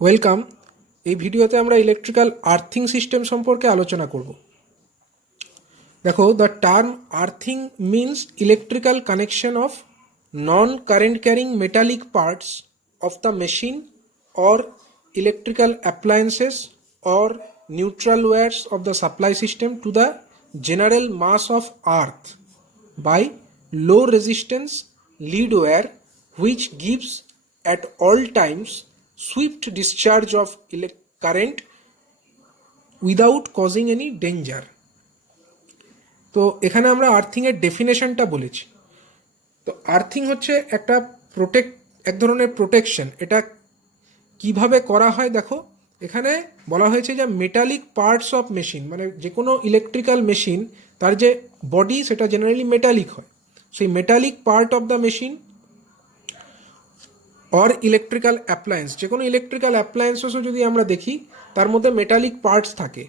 Welcome. এই ভিডিওতে আমরা ইলেকট্রিক্যাল আর্থিং সিস্টেম সম্পর্কে আলোচনা করব। দেখো, the term earthing means electrical connection of non current carrying metallic parts of the machine or electrical appliances or neutral wires of the supply system to the general mass of earth by low resistance lead wire which gives at all times swift discharge of current without causing any danger. তো এখানে আমরা earthing এর ডেফিনেশনটা বলেছি। তো earthing হচ্ছে এক ধরনের protection. এটা কিভাবে করা হয় দেখো, এখানে বলা হয়েছে যে মেটালিক পার্টস অফ মেশিন, মানে যে কোনো ইলেকট্রিক্যাল মেশিন তার যে বডি সেটা জেনারেলি মেটালিক হয়। সেই metallic part of the machine or electrical appliance, যে কোনো ইলেকট্রিক্যাল অ্যাপ্লায়েন্সেসও যদি আমরা দেখি তার মধ্যে মেটালিক পার্টস থাকে।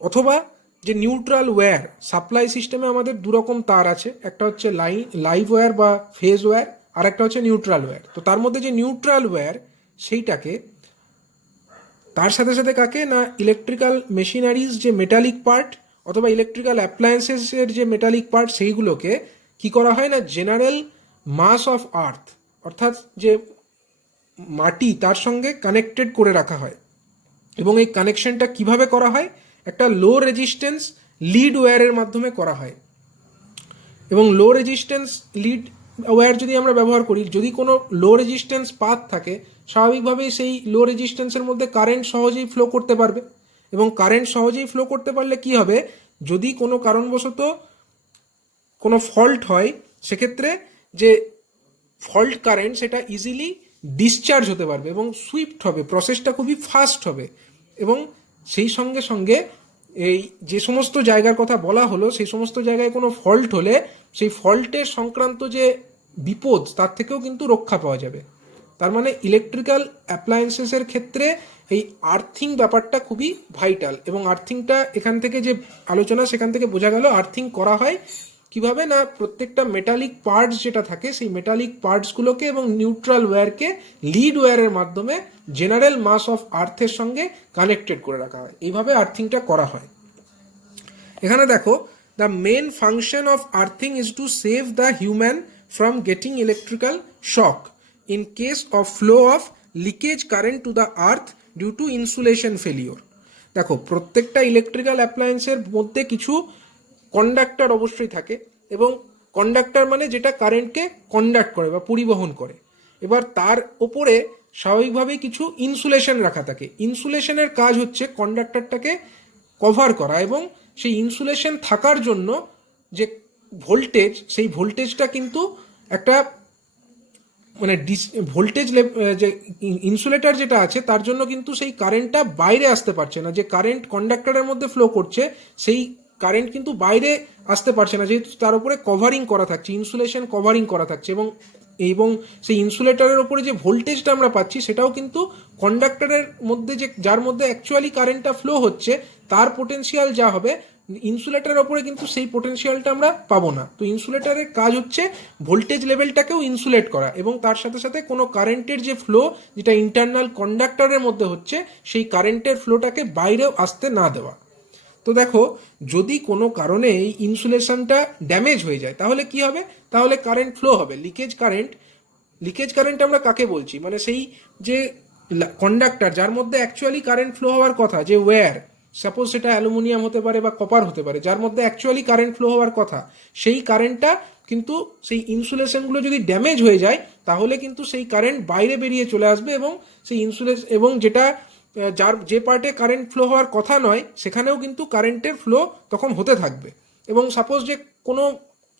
অথবা যে নিউট্রাল ওয়্যার, সাপ্লাই সিস্টেমে আমাদের দুরকম তার আছে, একটা হচ্ছে লাইভ ওয়্যার বা ফেজ ওয়্যার, আর একটা হচ্ছে নিউট্রাল ওয়্যার। তো তার মধ্যে যে নিউট্রাল ওয়্যার সেইটাকে তার সাথে সাথে কাকে না ইলেকট্রিক্যাল মেশিনারিজ যে মেটালিক পার্ট অথবা ইলেকট্রিক্যাল অ্যাপ্লায়েন্সেসের যে মেটালিক পার্ট সেইগুলোকে কি করা হয় না জেনারেল মাস অফ আর্থ, অর্থাৎ যে মাটি তার সঙ্গে কানেক্টেড করে রাখা হয়। এবং এই কানেকশনটা কিভাবে করা হয়, একটা লো রেজিস্ট্যান্স লিড ওয়্যারের মাধ্যমে করা হয়। এবং লো রেজিস্ট্যান্স লিড ওয়্যার যদি আমরা ব্যবহার করি, যদি কোনো লো রেজিস্ট্যান্স পাথ থাকে, স্বাভাবিকভাবেই সেই লো রেজিস্ট্যান্সের মধ্যে কারেন্ট সহজেই ফ্লো করতে পারবে। এবং কারেন্ট সহজেই ফ্লো করতে পারলে কি হবে, যদি কোনো কারণবশত কোনো ফল্ট হয় সেক্ষেত্রে যে ফল্ট কারেন্ট সেটা ইজিলি ডিসচার্জ হতে পারবে এবং সুইফট হবে, প্রসেসটা খুবই ফাস্ট হবে। এবং সেই সঙ্গে সঙ্গে এই যে সমস্ত জায়গার কথা বলা হলো সেই সমস্ত জায়গায় কোনো ফল্ট হলে সেই ফল্টের সংক্রান্ত যে বিপদ তার থেকেও কিন্তু রক্ষা পাওয়া যাবে। তার মানে ইলেকট্রিক্যাল অ্যাপ্লায়েন্সেসের ক্ষেত্রে এই আর্থিং ব্যাপারটা খুবই ভাইটাল। এবং আর্থিংটা এখান থেকে যে আলোচনা সেখান থেকে বোঝা গেল আর্থিং করা হয় কিভাবে না, প্রত্যেকটা মেটালিক পার্টস যেটা থাকে সেই মেটালিক পার্টসগুলোকে এবং নিউট্রাল ওয়্যারকে লিড ওয়্যারের মাধ্যমে জেনারেল মাস অফ আর্থের সঙ্গে কানেক্টেড করে রাখা হয়। এইভাবে আর্থিংটা করা হয়। এখানে দেখো, the main function of earthing is to save the human from getting electrical shock in case of flow of leakage current to the earth due to insulation failure. দেখো, প্রত্যেকটা ইলেকট্রিক্যাল অ্যাপ্লায়েন্সের মধ্যে কিছু কন্ডাক্টর অবশ্যই থাকে, এবং কন্ডাক্টর মানে যেটা কারেন্টকে কন্ডাক্ট করে বা পরিবহন করে। এবার তার ওপরে স্বাভাবিকভাবেই কিছু ইনসুলেশন রাখা থাকে। ইনসুলেশনের কাজ হচ্ছে কন্ডাক্টরটাকে কভার করা, এবং সেই ইনসুলেশন থাকার জন্য যে ভোল্টেজ, সেই ভোল্টেজটা কিন্তু একটা মানে ভোল্টেজ যে ইনসুলেটর যেটা আছে তার জন্য কিন্তু সেই কারেন্টটা বাইরে আসতে পারছে না। যে কারেন্ট কন্ডাক্টরের মধ্যে ফ্লো করছে সেই কারেন্ট কিন্তু বাইরে আসতে পারছে না, যেহেতু তার উপরে কভারিং করা থাকছে, ইনসুলেশন কভারিং করা থাকছে। এবং এবং সেই ইনসুলেটরের ওপরে যে ভোল্টেজটা আমরা পাচ্ছি সেটাও কিন্তু কন্ডাক্টরের মধ্যে যে যার মধ্যে অ্যাকচুয়ালি কারেন্টটা ফ্লো হচ্ছে তার পোটেনশিয়াল যা হবে, ইনসুলেটরের ওপরে কিন্তু সেই পোটেনশিয়ালটা আমরা পাবো না। তো ইনসুলেটরের কাজ হচ্ছে ভোল্টেজ লেভেলটাকেও ইনসুলেট করা, এবং তার সাথে সাথে কোনো কারেন্টের যে ফ্লো যেটা ইন্টারনাল কন্ডাক্টরের মধ্যে হচ্ছে সেই কারেন্টের ফ্লোটাকে বাইরেও আসতে না দেওয়া। তো দেখো, যদি কোনো কারণে এই ইনসুলেশনটা ড্যামেজ হয়ে যায় তাহলে কি হবে, তাহলে কারেন্ট ফ্লো হবে, লিকেজ কারেন্ট। লিকেজ কারেন্ট আমরা কাকে বলছি, মানে সেই যে কন্ডাক্টর যার মধ্যে অ্যাকচুয়ালি কারেন্ট ফ্লো হওয়ার কথা, যে ওয়্যার, সাপোজ সেটা অ্যালুমিনিয়াম হতে পারে বা কপার হতে পারে, যার মধ্যে অ্যাকচুয়ালি কারেন্ট ফ্লো হওয়ার কথা, সেই কারেন্টটা কিন্তু সেই ইনসুলেশনগুলো যদি ড্যামেজ হয়ে যায় তাহলে কিন্তু সেই কারেন্ট বাইরে বেরিয়ে চলে আসবে, এবং সেই ইনসুলেশন এবং যেটা যার যে পার্টে কারেন্ট ফ্লো হওয়ার কথা নয় সেখানেও কিন্তু কারেন্টের ফ্লো তখন হতে থাকবে। এবং সাপোজ যে কোনো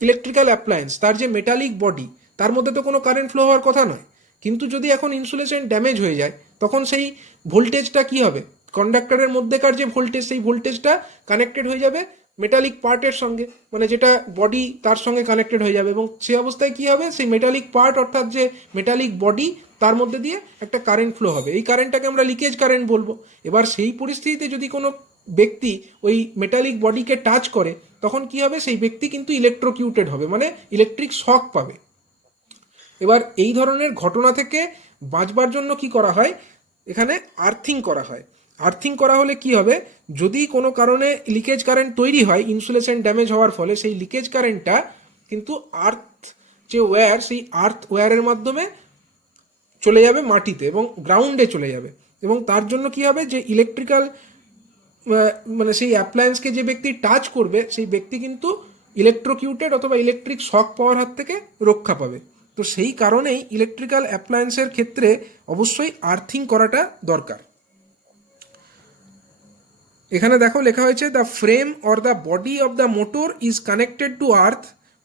ইলেকট্রিক্যাল অ্যাপ্লায়েন্স তার যে মেটালিক বডি তার মধ্যে তো কোনো কারেন্ট ফ্লো হওয়ার কথা নয়, কিন্তু যদি এখন ইনসুলেশন ড্যামেজ হয়ে যায় তখন সেই ভোল্টেজটা কি হবে, কন্ডাক্টরের মধ্যেকার যে ভোল্টেজ সেই ভোল্টেজটা কানেক্টেড হয়ে যাবে মেটালিক পার্টের সঙ্গে, মানে যেটা বডি তার সঙ্গে কানেক্টেড হয়ে যাবে। এবং সেই অবস্থায় কি হবে, সেই মেটালিক পার্ট অর্থাৎ যে মেটালিক বডি তার মধ্যে দিয়ে একটা কারেন্ট ফ্লো হবে, এই কারেন্টটাকে আমরা লিকেজ কারেন্ট বলবো। এবার সেই পরিস্থিতিতে যদি কোনো ব্যক্তি ওই মেটালিক বডিকে টাচ করে তখন কি হবে, সেই ব্যক্তি কিন্তু ইলেকট্রোকিউটেড হবে, মানে ইলেকট্রিক শক পাবে। এবার এই ধরনের ঘটনা থেকে বাঁচবার জন্য কি করা হয়, এখানে আর্থিং করা হয়। আর্থিং করা হলে কি হবে, যদি কোনো কারণে লিকেজ কারেন্ট তৈরি হয় ইনসুলেশন ড্যামেজ হওয়ার ফলে, সেই লিকেজ কারেন্টটা কিন্তু আর্থ যে ওয়্যার, সেই আর্থ ওয়্যারের মাধ্যমে চলে যাবে মাটিতে এবং গ্রাউন্ডে চলে যাবে। এবং তার জন্য কি হবে, যে ইলেকট্রিক্যাল মানে সেই অ্যাপ্লায়েন্সকে যে ব্যক্তি টাচ করবে, সেই ব্যক্তি কিন্তু ইলেকট্রোকিউটেড অথবা ইলেকট্রিক শক পাওয়ার হাত থেকে রক্ষা পাবে। তো সেই কারণেই ইলেকট্রিক্যাল অ্যাপ্লায়েন্সের ক্ষেত্রে অবশ্যই আর্থিং করাটা দরকার। এখানে দেখো লেখা হয়েছে, the frame or the body of the motor is connected to earth,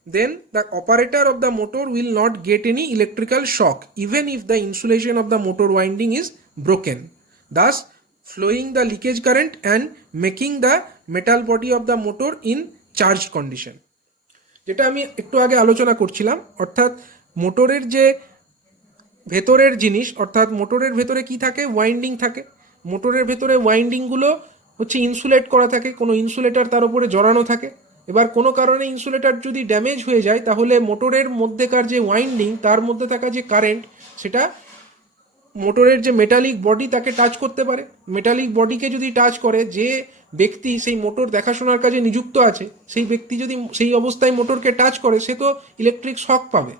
then the operator of the motor will not get any electrical shock even if the insulation of the motor winding is broken, thus flowing the leakage current and making the metal body of the motor in charged condition। যেটা আমি একটু আগে আলোচনা করছিলাম, অর্থাৎ মোটরের যে ভেতরের জিনিস, অর্থাৎ মোটরের ভেতরে কি থাকে, ওয়াইন্ডিং থাকে। মোটরের ভেতরে ওয়াইন্ডিংগুলো হচ্ছে ইনসুলেট করা থাকে, কোনো ইনসুলেটর তার উপরে জড়ানো থাকে। এবার কোনো কারণে ইনসুলেটর যদি ড্যামেজ হয়ে যায়, তাহলে মোটরের মধ্যেকার যে ওয়াইন্ডিং, তার মধ্যে থাকা যে কারেন্ট, সেটা মোটরের যে মেটালিক বডি তাকে টাচ করতে পারে। মেটালিক বডিকে যদি টাচ করে, যে ব্যক্তি সেই মোটর দেখাশোনার কাজে নিযুক্ত আছে, সেই ব্যক্তি যদি সেই অবস্থায় মোটরকে টাচ করে, সে তো ইলেকট্রিক শক পাবে।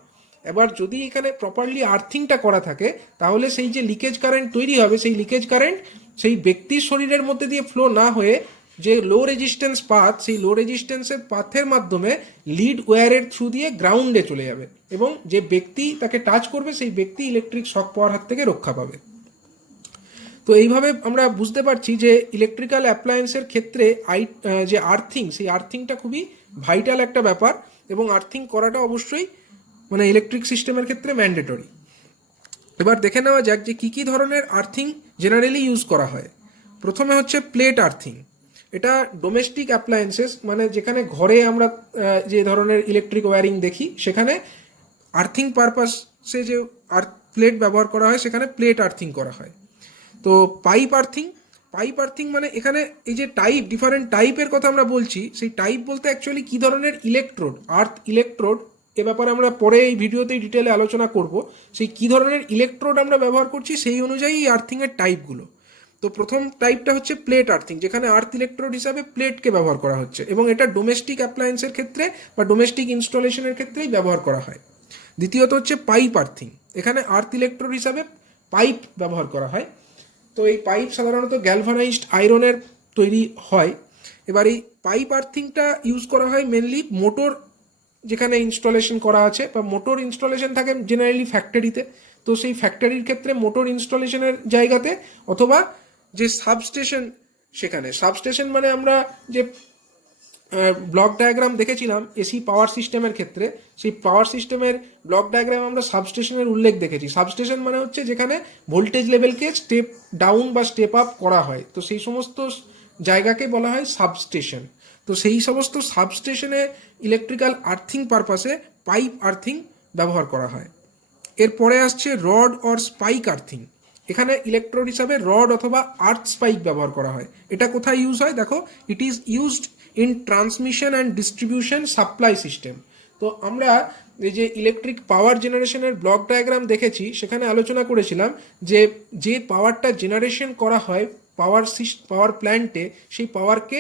এবার যদি এখানে প্রপারলি আর্থিংটা করা থাকে, তাহলে সেই যে লিকেজ কারেন্ট তৈরি হবে, সেই লিকেজ কারেন্ট সেই ব্যক্তির শরীরের মধ্যে দিয়ে ফ্লো না হয়ে যে লো রেজিস্ট্যান্স পাথ, সেই লো রেজিস্ট্যান্সের পাথের মাধ্যমে লিড ওয়্যারের থ্রু দিয়ে গ্রাউন্ডে চলে যাবে এবং যে ব্যক্তি তাকে টাচ করবে, সেই ব্যক্তি ইলেকট্রিক শক পাওয়ার হাত থেকে রক্ষা পাবে। তো এইভাবে আমরা বুঝতে পারছি যে ইলেকট্রিক্যাল অ্যাপ্লায়েন্সের ক্ষেত্রে যে আর্থিং, সেই আর্থিংটা খুবই ভাইটাল একটা ব্যাপার এবং আর্থিং করাটা অবশ্যই মানে ইলেকট্রিক সিস্টেমের ক্ষেত্রে ম্যান্ডেটরি। এবার দেখে নেওয়া যাক যে কী কী ধরনের আর্থিং জেনারেলি ইউজ করা হয়। প্রথমে হচ্ছে প্লেট আর্থিং। এটা ডোমেস্টিক অ্যাপ্লায়েন্সেস, মানে যেখানে ঘরে আমরা যে ধরনের ইলেকট্রিক ওয়্যারিং দেখি, সেখানে আর্থিং পারপাসে যে প্লেট ব্যবহার করা হয়, সেখানে প্লেট আর্থিং করা হয়। তো পাইপ আর্থিং, পাইপ আর্থিং মানে এখানে এই যে টাইপ, ডিফারেন্ট টাইপের কথা আমরা বলছি, সেই টাইপ বলতে অ্যাকচুয়ালি কী ধরনের ইলেকট্রোড, আর্থ ইলেকট্রোড, এ ব্যাপারে আমরা পরে এই ভিডিওতেই ডিটেলে আলোচনা করব। সেই কী ধরনের ইলেকট্রোড আমরা ব্যবহার করছি, সেই অনুযায়ী এই আর্থিংয়ের টাইপগুলো। তো প্রথম টাইপটা হচ্ছে প্লেট আর্থিং, যেখানে আর্থ ইলেকট্রোড হিসাবে প্লেটকে ব্যবহার করা হচ্ছে এবং এটা ডোমেস্টিক অ্যাপ্লায়েন্সের ক্ষেত্রে বা ডোমেস্টিক ইনস্টলেশনের ক্ষেত্রেই ব্যবহার করা হয়। দ্বিতীয়ত হচ্ছে পাইপ আর্থিং, এখানে আর্থ ইলেকট্রোড হিসাবে পাইপ ব্যবহার করা হয়। তো এই পাইপ সাধারণত গ্যালভানাইজড আয়রনের তৈরি হয়। এবার এই পাইপ আর্থিংটা ইউজ করা হয় মেনলি মোটর যেখানে ইনস্টলেশন করা আছে, বা মোটর ইনস্টলেশন থাকে জেনারেলি ফ্যাক্টরিতে। তো সেই ফ্যাক্টরির ক্ষেত্রে মোটর ইনস্টলেশনের জায়গাতে, অথবা যে সাবস্টেশন, সেখানে সাবস্টেশন মানে আমরা যে ব্লক ডায়াগ্রাম দেখেছিলাম এসি পাওয়ার সিস্টেমের ক্ষেত্রে, সেই পাওয়ার সিস্টেমের ব্লক ডায়াগ্রামে আমরা সাবস্টেশনের উল্লেখ দেখেছি। সাবস্টেশন মানে হচ্ছে যেখানে ভোল্টেজ লেভেলকে স্টেপ ডাউন বা স্টেপ আপ করা হয়, তো সেই সমস্ত জায়গাকে বলা হয় সাবস্টেশন। তো সেই সমস্ত সাবস্টেশনে ইলেকট্রিক্যাল আর্থিং পারপাসে পাইপ আর্থিং ব্যবহার করা হয়। এরপরে আসছে রড অর স্পাইক আর্থিং। এখানে ইলেকট্রোড হিসাবে রড অথবা আর্থ স্পাইক ব্যবহার করা হয়। এটা কোথায় ইউজ হয় দেখো, it is used in transmission and distribution supply system. তো আমরা এই যে ইলেকট্রিক পাওয়ার জেনারেশনের ব্লক ডায়াগ্রাম দেখেছি, সেখানে আলোচনা করেছিলাম যে পাওয়ারটা জেনারেশন করা হয় পাওয়ার প্ল্যান্টে, সেই পাওয়ারকে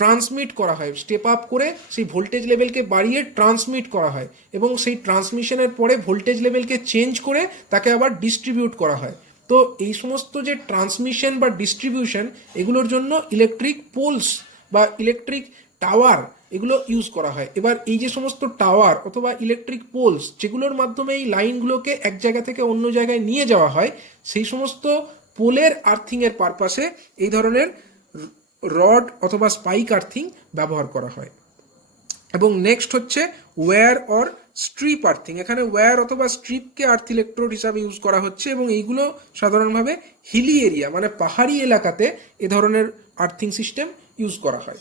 ট্রান্সমিট করা হয়, স্টেপ আপ করে সেই ভোল্টেজ লেভেলকে বাড়িয়ে ট্রান্সমিট করা হয় এবং সেই ট্রান্সমিশনের পরে ভোল্টেজ লেভেলকে চেঞ্জ করে তাকে আবার ডিস্ট্রিবিউট করা হয়। তো এই সমস্ত যে ট্রান্সমিশন বা ডিস্ট্রিবিউশন, এগুলোর জন্য ইলেকট্রিক পোলস বা ইলেকট্রিক টাওয়ার এগুলো ইউজ করা হয়। এবার এই যে সমস্ত টাওয়ার অথবা ইলেকট্রিক পোলস, যেগুলোর মাধ্যমে এই লাইনগুলোকে এক জায়গা থেকে অন্য জায়গায় নিয়ে যাওয়া হয়, সেই সমস্ত পোলের আর্থিংয়ের পারপাসে এই ধরনের রড অথবা স্পাইক আর্থিং ব্যবহার করা হয়। এবং নেক্সট হচ্ছে ওয়্যার অর স্ট্রিপ আর্থিং। এখানে ওয়্যার অথবা স্ট্রিপকে আর্থ ইলেকট্রোড হিসাবে ইউজ করা হচ্ছে এবং এইগুলো সাধারণভাবে হিলি এরিয়া মানে পাহাড়ি এলাকাতে এ ধরনের আর্থিং সিস্টেম ইউজ করা হয়।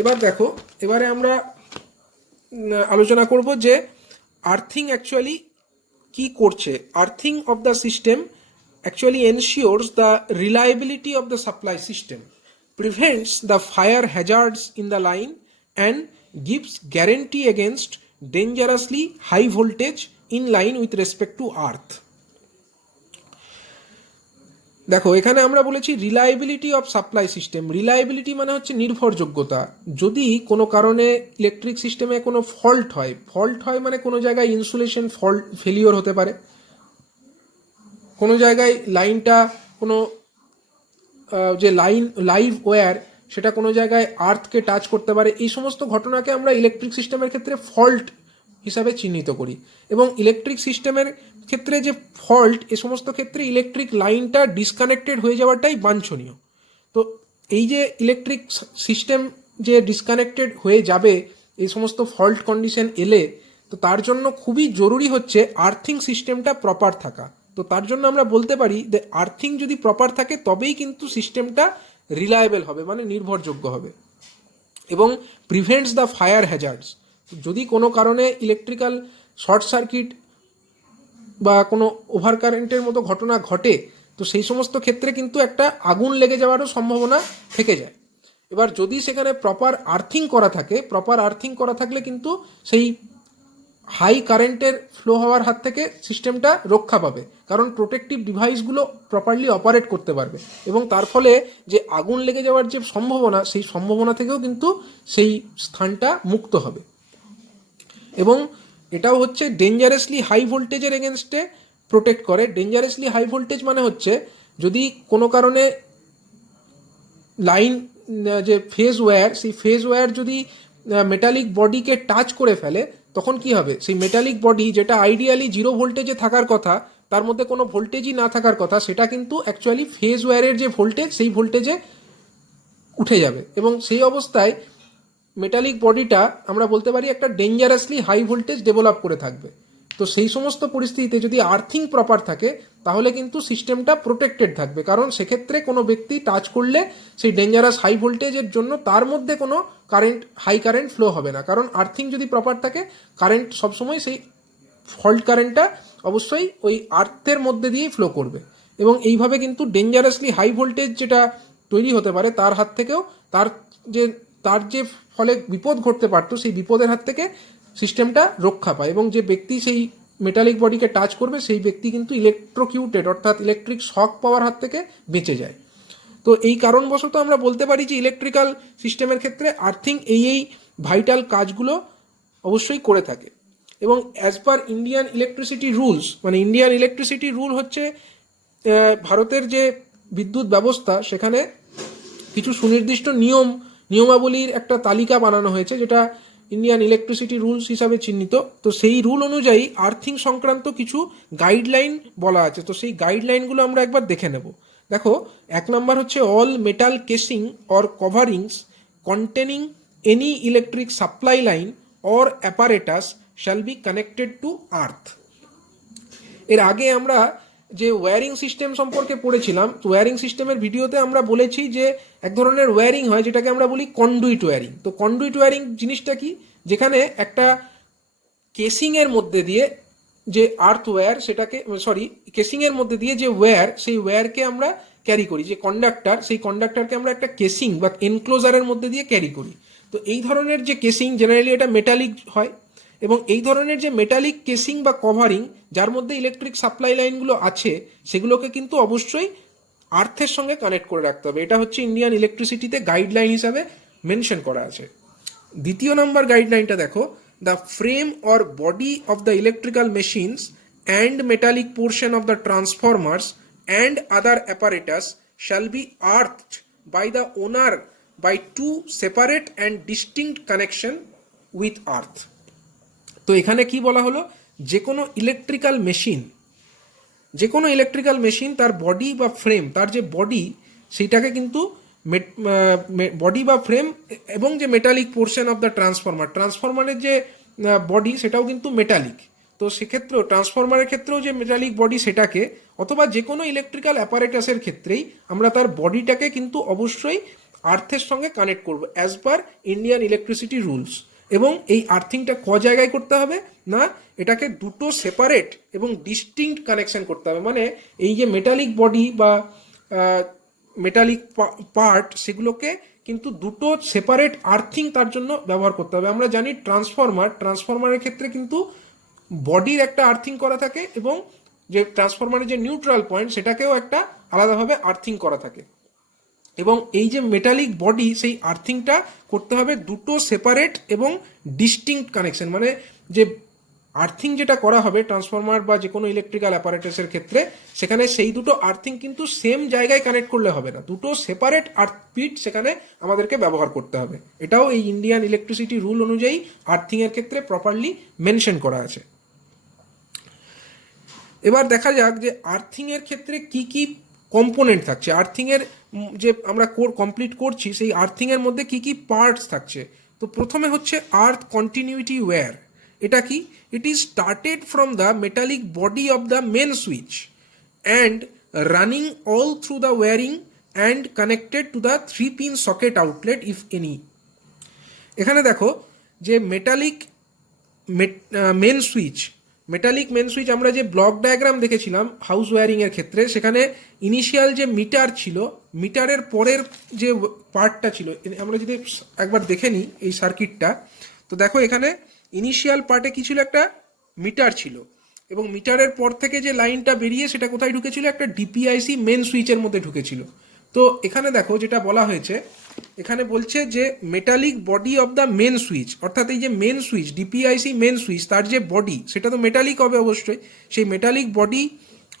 এবার দেখো, এবারে আমরা আলোচনা করব যে আর্থিং অ্যাকচুয়ালি কি করছে। Earthing of the system actually ensures the reliability of the supply system, prevents the fire hazards in the line, and gives guarantee against dangerously high voltage in line with respect to earth. দেখো এখানে আমরা বলেছি reliability of supply system. Reliability মানে হচ্ছে নির্ভরযোগ্যতা। যদি কোনো কারণে ইলেকট্রিক সিস্টেমে কোনো ফল্ট হয় মানে কোনো জায়গায় ইনসুলেশন ফেলিওর হতে পারে, কোনো জায়গায় লাইনটা কোনো যে লাইভ ওয়্যার সেটা কোনো জায়গায় আর্থকে টাচ করতে পারে, এই সমস্ত ঘটনাকে আমরা ইলেকট্রিক সিস্টেমের ক্ষেত্রে ফল্ট হিসাবে চিহ্নিত করি। এবং ইলেকট্রিক সিস্টেমের ক্ষেত্রে যে ফল্ট, এ সমস্ত ক্ষেত্রে ইলেকট্রিক লাইনটা ডিসকানেক্টেড হয়ে যাওয়াটাই বাঞ্ছনীয়। তো এই যে ইলেকট্রিক সিস্টেম যে ডিসকানেক্টেড হয়ে যাবে এই সমস্ত ফল্ট কন্ডিশন এলে, তো তার জন্য খুবই জরুরি হচ্ছে আর্থিং সিস্টেমটা প্রপার থাকা। তো তার জন্য আমরা বলতে পারি যে আর্থিং যদি প্রপার থাকে তবেই কিন্তু সিস্টেমটা রিলায়েবল হবে, মানে নির্ভরযোগ্য হবে এবং প্রিভেন্টস দ্য ফায়ার হ্যাজার্ডস। যদি কোনো কারণে ইলেকট্রিক্যাল শর্ট সার্কিট বা কোনো ওভার কারেন্টের মতো ঘটনা ঘটে, তো সেই সমস্ত ক্ষেত্রে কিন্তু একটা আগুন লেগে যাওয়ারও সম্ভাবনা থেকে যায়। এবার যদি সেখানে প্রপার আর্থিং করা থাকলে কিন্তু সেই হাই কারেন্টের ফ্লো হওয়ার হাত থেকে সিস্টেমটা রক্ষা পাবে, কারণ প্রোটেক্টিভ ডিভাইসগুলো প্রপারলি অপারেট করতে পারবে এবং তার ফলে যে আগুন লেগে যাওয়ার যে সম্ভাবনা, সেই সম্ভাবনা থেকেও কিন্তু সেই স্থানটা মুক্ত হবে। এবং এটাও হচ্ছে ডেঞ্জারাসলি হাই ভোল্টেজের এগেনস্টে প্রোটেক্ট করে। ডেঞ্জারাসলি হাই ভোল্টেজ মানে হচ্ছে যদি কোনো কারণে লাইন যে সেই ফেজ ওয়্যার যদি মেটালিক বডিকে টাচ করে ফেলে, তখন কি হবে, সেই মেটালিক বডি যেটা আইডিয়ালি 0 ভোল্টেজে থাকার কথা, তার মধ্যে কোনো ভোল্টেজই না থাকার কথা, সেটা কিন্তু অ্যাকচুয়ালি ফেজ ওয়্যারের যে ভোল্টেজ সেই ভোল্টেজে উঠে যাবে এবং সেই অবস্থায় মেটালিক বডিটা আমরা বলতে পারি একটা ডেঞ্জারাসলি হাই ভোল্টেজ ডেভেলপ করে থাকবে। তো সেই সমস্ত পরিস্থিতিতে যদি আর্থিং প্রপার থাকে তাহলে কিন্তু সিস্টেমটা প্রোটেক্টেড থাকবে, কারণ সেক্ষেত্রে কোনো ব্যক্তি টাচ করলে সেই ডেঞ্জারাস হাই ভোল্টেজের জন্য তার মধ্যে কোনো হাই কারেন্ট ফ্লো হবে না, কারণ আর্থিং যদি প্রপার থাকে কারেন্ট সবসময় সেই ফল্ট কারেন্টটা অবশ্যই ওই আর্থের মধ্যে দিয়েই ফ্লো করবে এবং এইভাবে কিন্তু ডেঞ্জারাসলি হাই ভোল্টেজ যেটা তৈরি হতে পারে তার হাত থেকেও তার যে ফলে বিপদ ঘটতে পারতো সেই বিপদের হাত থেকে সিস্টেমটা রক্ষা পায় এবং যে ব্যক্তি সেই মেটালিক বডিকে টাচ করবে সেই ব্যক্তি কিন্তু ইলেকট্রোকিউটেড অর্থাৎ ইলেকট্রিক শক পাওয়ার হাত থেকে বেঁচে যায়। তো এই কারণবশত আমরা বলতে পারি যে ইলেকট্রিক্যাল সিস্টেমের ক্ষেত্রে আর্থিং এই ভাইটাল কাজগুলো অবশ্যই করে থাকে। এবং as per Indian electricity rules, মানে ইন্ডিয়ান ইলেকট্রিসিটি রুল হচ্ছে ভারতের যে বিদ্যুৎ ব্যবস্থা, সেখানে কিছু সুনির্দিষ্ট নিয়মাবলীর একটা তালিকা বানানো হয়েছে যেটা ইন্ডিয়ান ইলেকট্রিসিটি রুলস হিসাবে চিহ্নিত। তো সেই রুল অনুযায়ী আর্থিং সংক্রান্ত কিছু গাইডলাইন বলা আছে। তো সেই গাইডলাইনগুলো আমরা একবার দেখে নেব। দেখো, 1 নম্বর হচ্ছে all metal casing or coverings containing any electric supply line or apparatus shall be connected to earth. এর আগে আমরা যে ওয়্যারিং সিস্টেম সম্পর্কে পড়েছিলাম, তো ওয়্যারিং সিস্টেমের ভিডিওতে আমরা বলেছি যে এক ধরনের ওয়্যারিং হয় যেটাকে আমরা বলি কন্ডুইট ওয়্যারিং। তো কন্ডুইট ওয়্যারিং জিনিসটা কি, যেখানে একটা কেসিংয়ের মধ্যে দিয়ে যে আর্থ ওয়্যার কেসিংয়ের মধ্যে দিয়ে যে ওয়্যার, সেই ওয়্যারকে আমরা ক্যারি করি, যে কন্ডাক্টর, সেই কন্ডাক্টরকে আমরা একটা কেসিং বা এনক্লোজারের মধ্যে দিয়ে ক্যারি করি। তো এই ধরনের যে কেসিং জেনারেলি এটা মেটালিক হয় এবং এই ধরনের যে মেটালিক কেসিং বা কভারিং যার মধ্যে ইলেকট্রিক সাপ্লাই লাইনগুলো আছে, সেগুলোকে কিন্তু অবশ্যই আর্থের সঙ্গে কানেক্ট করে রাখতে হবে। এটা হচ্ছে ইন্ডিয়ান ইলেকট্রিসিটিতে গাইডলাইন হিসাবে মেনশন করা আছে। 2 নম্বর গাইডলাইনটা দেখো, the frame or body of the electrical machines and metallic portion of the transformers and other apparatus shall be earthed by the owner by 2 separate and distinct connection with earth. তো এখানে কি বলা হলো, যে কোনো ইলেকট্রিক্যাল মেশিন তার body বা frame, তার যে বডি সেইটাকে কিন্তু বডি বা ফ্রেম এবং যে মেটালিক পোর্শন অফ দ্য ট্রান্সফরমারের যে বডি সেটাও কিন্তু মেটালিক। তো সেক্ষেত্রেও ট্রান্সফরমারের ক্ষেত্রেও যে মেটালিক বডি সেটাকে, অথবা যে কোনো ইলেকট্রিক্যাল অ্যাপারেটাসের ক্ষেত্রেই আমরা তার বডিটাকে কিন্তু অবশ্যই আর্থের সঙ্গে কানেক্ট করব as per Indian electricity rules. এবং এই আর্থিংটা জায়গায় করতে হবে না, এটাকে দুটো সেপারেট এবং ডিস্টিংক্ট কানেকশন করতে হবে। মানে এই যে মেটালিক বডি বা মেটালিক পার্ট, সেগুলোকে কিন্তু দুটো সেপারেট আর্থিং তার জন্য ব্যবহার করতে হবে। আমরা জানি ট্রান্সফরমারের ক্ষেত্রে কিন্তু বডির একটা আর্থিং করা থাকে এবং যে ট্রান্সফরমারের যে নিউট্রাল পয়েন্ট সেটাকেও একটা আলাদাভাবে আর্থিং করা থাকে। এবং এই যে মেটালিক বডি, সেই আর্থিংটা করতে হবে দুটো সেপারেট এবং ডিস্টিংক্ট কানেকশন, মানে যে আর্থিং যেটা করা হবে ট্রান্সফরমার বা যে কোনো ইলেকট্রিক্যাল অ্যাপারেটাসের ক্ষেত্রে, সেখানে সেই দুটো আর্থিং কিন্তু সেম জায়গায় কানেক্ট করলে হবে না, দুটো সেপারেট আর্থ পিট সেখানে আমাদেরকে ব্যবহার করতে হবে। এটাও এই ইন্ডিয়ান ইলেকট্রিসিটি রুল অনুযায়ী আর্থিংয়ের ক্ষেত্রে প্রপারলি মেনশন করা আছে। এবার দেখা যাক যে আর্থিংয়ের ক্ষেত্রে কি কি কম্পোনেন্ট থাকছে, আর্থিংয়ের যে আমরা কমপ্লিট করছি সেই আর্থিংয়ের মধ্যে কি কি পার্টস থাকছে। তো প্রথমে হচ্ছে আর্থ কন্টিনিউটি ওয়্যার। এটা কি? It is started from the metallic body of the main switch and running all through the wiring and connected to the 3-pin socket outlet if any. এখানে দেখো যে metallic main switch, metallic main switch আমরা যে block diagram দেখেছিলাম house ওয়্যারিংয়ের ক্ষেত্রে, সেখানে initial যে মিটার ছিল, মিটারের পরের যে পার্টটা ছিল, আমরা যদি একবার দেখে নিই এই সার্কিটটা, তো দেখো এখানে ইনিশিয়াল পার্টে কি ছিল, একটা মিটার ছিল, এবং মিটারের পর থেকে যে লাইনটা বেরিয়ে সেটা কোথায় ঢুকেছিল, একটা ডিপিআইসি মেন সুইচের মধ্যে ঢুকেছিল। তো এখানে দেখো যেটা বলা হয়েছে, এখানে বলছে যে metallic body of the main switch, অর্থাৎ এই যে main switch DPIC main switch, তার যে বডি সেটা তো মেটালিক হবে অবশ্যই, সেই metallic body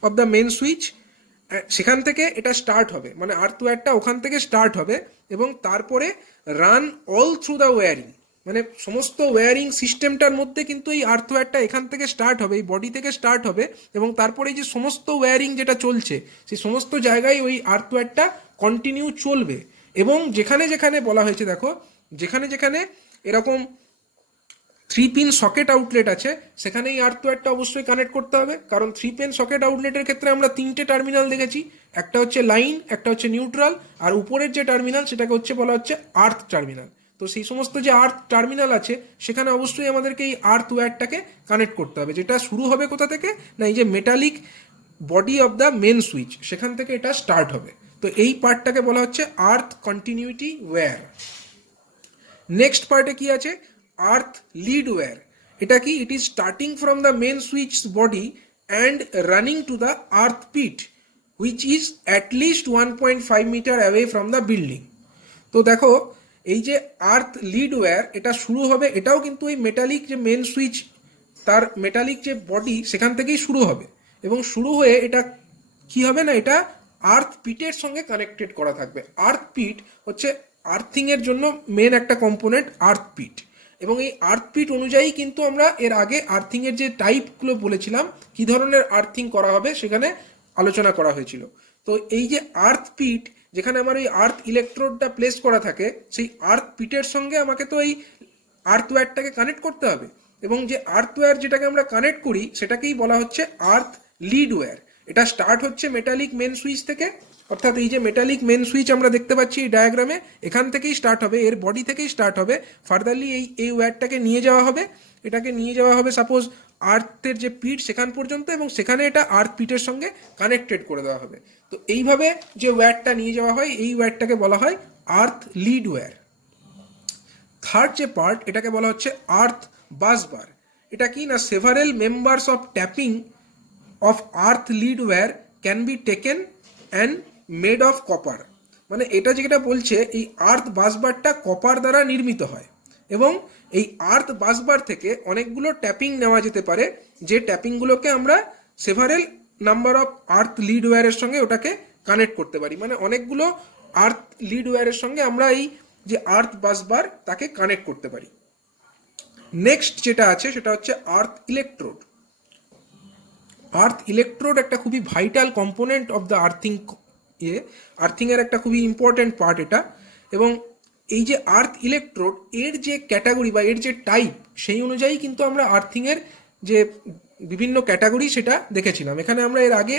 of the main switch সেখান থেকে এটা স্টার্ট হবে, মানে আর্থ ওয়্যারটা ওখান থেকে স্টার্ট হবে, এবং তারপরে run all through the wiring, মানে সমস্ত ওয়্যারিং সিস্টেমটার মধ্যে কিন্তু এই আর্থ ওয়্যারটা এখান থেকে স্টার্ট হবে, এই বডি থেকে স্টার্ট হবে, এবং তারপরে এই যে সমস্ত ওয়্যারিং যেটা চলছে সেই সমস্ত জায়গায় ওই আর্থ ওয়্যারটা কন্টিনিউ চলবে। এবং যেখানে যেখানে বলা হয়েছে দেখো, যেখানে যেখানে এরকম 3-pin সকেট আউটলেট আছে সেখানে এই আর্থ ওয়্যারটা অবশ্যই কানেক্ট করতে হবে, কারণ 3-pin সকেট আউটলেটের ক্ষেত্রে আমরা 3টে টার্মিনাল দেখেছি, একটা হচ্ছে লাইন, একটা হচ্ছে নিউট্রাল, আর উপরের যে টার্মিনাল সেটাকে হচ্ছে বলা হচ্ছে আর্থ টার্মিনাল। তো সেই সমস্ত যে আর্থ টার্মিনাল আছে সেখানে অবশ্যই আমাদেরকে এই আর্থ ওয়্যারটাকে কানেক্ট করতে হবে, যেটা শুরু হবে কোথা থেকে না, এই যে metallic body of the main switch সেখান থেকে এটা স্টার্ট হবে। তো এই পার্টটাকে বলা হচ্ছে আর্থ কন্টিনিউটি ওয়্যার। নেক্সট পার্টে কি আছে, আর্থ লিড ওয়্যার। এটা কি? It is starting from the main switch body and running to the earth pit which is at least 1.5 metre away from the building. তো দেখো এই যে আর্থ লিড ওয়্যার এটা শুরু হবে, এটাও কিন্তু এই মেটালিক যে মেন সুইচ তার মেটালিক যে বডি সেখান থেকেই শুরু হবে, এবং শুরু হয়ে এটা কি হবে না, এটা আর্থ পিটের সঙ্গে কানেক্টেড করা থাকবে। আর্থ পিট হচ্ছে আর্থিংয়ের জন্য মেন একটা কম্পোনেন্ট, আর্থ পিট। এবং এই আর্থ পিট অনুযায়ী কিন্তু আমরা এর আগে আর্থিংয়ের যে টাইপগুলো বলেছিলাম, কি ধরনের আর্থিং করা হবে সেখানে আলোচনা করা হয়েছিল। তো এই যে আর্থ পিট, যেখানে আমার এই আর্থ ইলেকট্রোডটা প্লেস করা থাকে, সেই আর্থ পিটের সঙ্গে আমাকে তো এই আর্থ ওয়্যারটাকে কানেক্ট করতে হবে, এবং যে আর্থ ওয়্যার যেটাকে আমরা কানেক্ট করি সেটাকেই বলা হচ্ছে আর্থ লিড ওয়্যার। এটা স্টার্ট হচ্ছে মেটালিক মেন সুইচ থেকে, অর্থাৎ এই যে মেটালিক মেন সুইচ আমরা দেখতে পাচ্ছি এই ডায়াগ্রামে, এখান থেকেই স্টার্ট হবে, এর বডি থেকেই স্টার্ট হবে। ফার্দারলি এই ওয়্যারটাকে নিয়ে যাওয়া হবে, এটাকে নিয়ে যাওয়া হবে সাপোজ আর্থের যে পিট সেখান পর্যন্ত, এবং সেখানে এটা আর্থ পিটের সঙ্গে কানেক্টেড করে দেওয়া হবে। তো এইভাবে যে ওয়্যারটা নিয়ে যাওয়া হয় এই ওয়্যারটাকে বলা হয় আর্থ লিড ওয়্যার। থার্ড যে পার্ট এটাকে বলা হচ্ছে আর্থ বাসবার। এটা কি না, several members of tapping of earth lead wire can be taken and made of copper. মানে এটা যেটা বলছে, এই আর্থ বাসবারটা কপার দ্বারা নির্মিত হয়, এবং এই আর্থ বাসবার থেকে অনেকগুলো ট্যাপিং নেওয়া যেতে পারে, যে ট্যাপিংগুলোকে আমরা several number of earth lead ওয়্যারের সঙ্গে ওটাকে কানেক্ট করতে পারি। মানে অনেকগুলো আর্থ লিড ওয়্যারের সঙ্গে আমরা এই যে আর্থ বাসবার তাকে কানেক্ট করতে পারি। নেক্সট যেটা আছে সেটা হচ্ছে আর্থ ইলেকট্রোড। আর্থ ইলেকট্রোড একটা খুবই ভাইটাল কম্পোনেন্ট অফ দ্য আর্থিংয়ের একটা খুবই ইম্পর্টেন্ট পার্ট এটা। এবং এই যে আর্থ ইলেকট্রোড, এর যে ক্যাটাগরি বা এর যে টাইপ, সেই অনুযায়ী কিন্তু আমরা আর্থিংয়ের যে বিভিন্ন ক্যাটাগরি সেটা দেখেছিলাম। এখানে আমরা এর আগে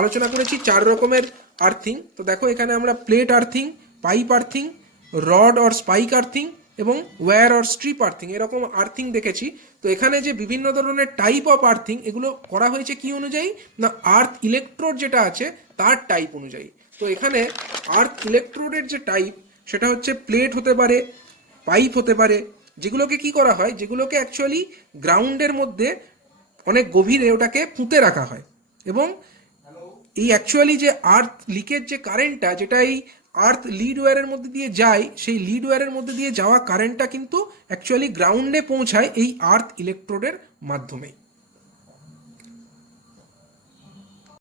আলোচনা করেছি 4 রকমের আর্থিং। তো দেখো এখানে আমরা plate earthing, pipe earthing, rod or spike earthing এবং ওয়্যার অর স্ট্রিপ আর্থিং, এরকম আর্থিং দেখেছি। তো এখানে যে বিভিন্ন ধরনের টাইপ অফ আর্থিং, এগুলো করা হয়েছে কি অনুযায়ী না, আর্থ ইলেকট্রোড যেটা আছে তার টাইপ অনুযায়ী। তো এখানে আর্থ ইলেকট্রোডের যে টাইপ সেটা হচ্ছে প্লেট হতে পারে, পাইপ হতে পারে, যেগুলোকে কি করা হয়, যেগুলোকে অ্যাকচুয়ালি গ্রাউন্ডের মধ্যে অনেক গভীরে ওটাকে পুঁতে রাখা হয়। এবং এই অ্যাকচুয়ালি যে আর্থ লিকের যে কারেন্টটা, যেটা এই আর্থ লিড ওয়্যারের মধ্যে দিয়ে যায়, সেই লিড ওয়্যারের মধ্যে দিয়ে যাওয়া কারেন্টটা কিন্তু অ্যাকচুয়ালি গ্রাউন্ডে পৌঁছায় এই আর্থ ইলেকট্রোডের মাধ্যমেই।